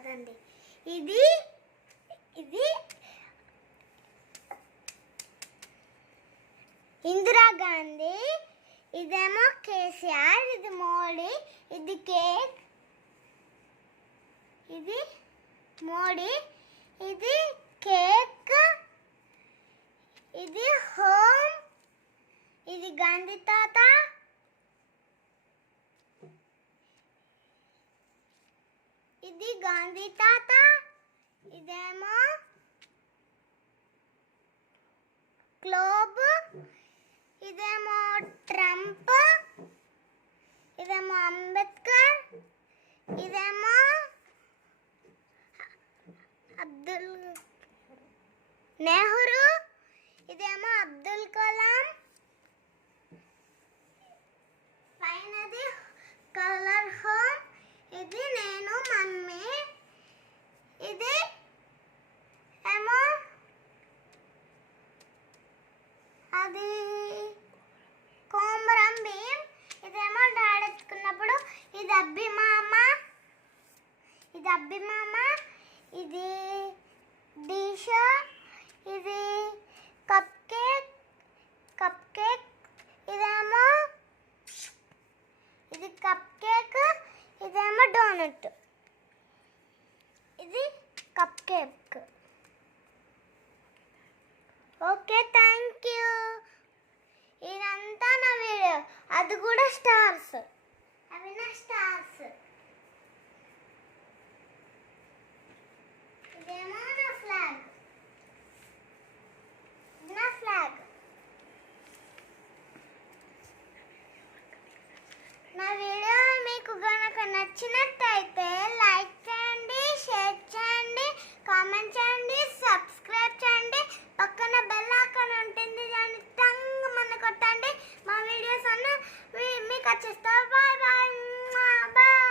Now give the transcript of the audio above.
అదండి. ఇది ఇది ఇందిరాగాంధీ, ఇదేమో కేసీఆర్, ఇది మోడీ, ఇది కేక్, ఇది మోడీ, ఇది కేక్, ఇది హోమ్, ఇది గాంధీ తాత, ఇది గాంధీ తాత, ఇదేమో గ్లోబ్, ఇదేమో ట్రంప్, ఇదేమో అంబేద్కర్, ఇదేమో అబ్దుల్ నెహ్రూ, ఇదేమో అబ్దుల్ కలాం, పైనది కలర్ హోమ్, ఇది నేను మమ్మీ, ఇది ఏమో అది కోమరం భీం, ఇదేమో డాడీ ఎత్తుకున్నప్పుడు, ఇది అబ్బి మామ, ఇది అబ్బి మామ, ఇది డిష, ఇది కప్ కేక్, ఇదేమో ఇది కప్ కేక్, ఇదేమో డోనట్, ఇది cup cake. Okay, thank you. ఇదంతా నా వీడియో. అది కూడా స్టార్స్, అవి నా స్టార్స్. ఇదేమో నా ఫ్లాగ్, నా ఫ్లాగ్. నా వీడియో మీకు గనక నచ్చినట్టయితే లైక్ చేయండి, షేర్ చేయండి, కామెంట్ చేయండి, సబ్స్క్రైబ్ చేయండి. పక్కన బెల్ ఐకాన్ ఉంటుంది, దాన్ని టంగ్ మన కొట్టండి. మా వీడియోస్ అన్నీ మీకు వచ్చేస్తాయి. Bye bye bye.